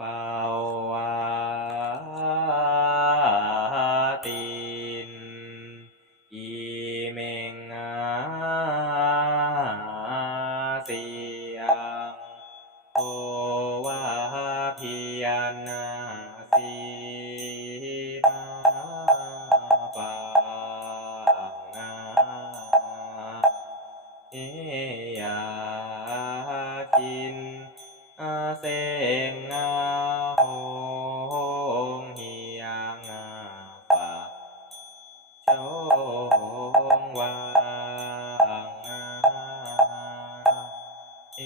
ปาวาตินอีเมงอาเสียงโอวาพิยานาสีมาปังอาเอยาคินอาเซ เอ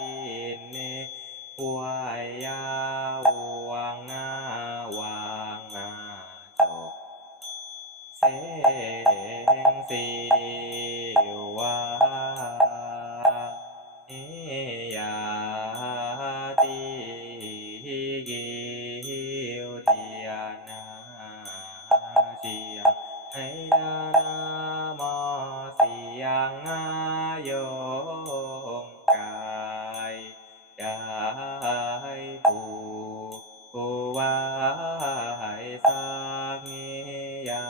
าตินเนวายาวางาวางาจบเสงสีวาเอยาติกิวทิยนาชิยให้ยานามอสิยังา กายผู้ผู้ว่าให้สักเงยา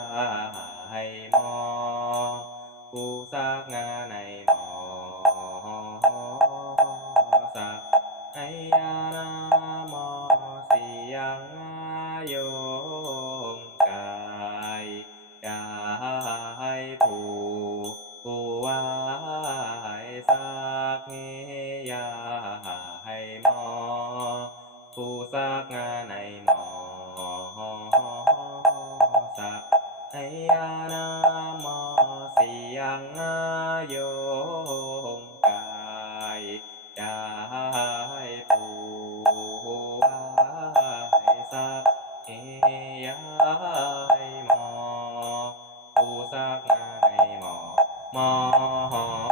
ให้มอผู้ ผู้สักงานในหมอสักให้ยานามอสิยังอาโยงกายกายผู้ว่าให้สักเฮยาให้หมอผู้สักงานในหมอหมอ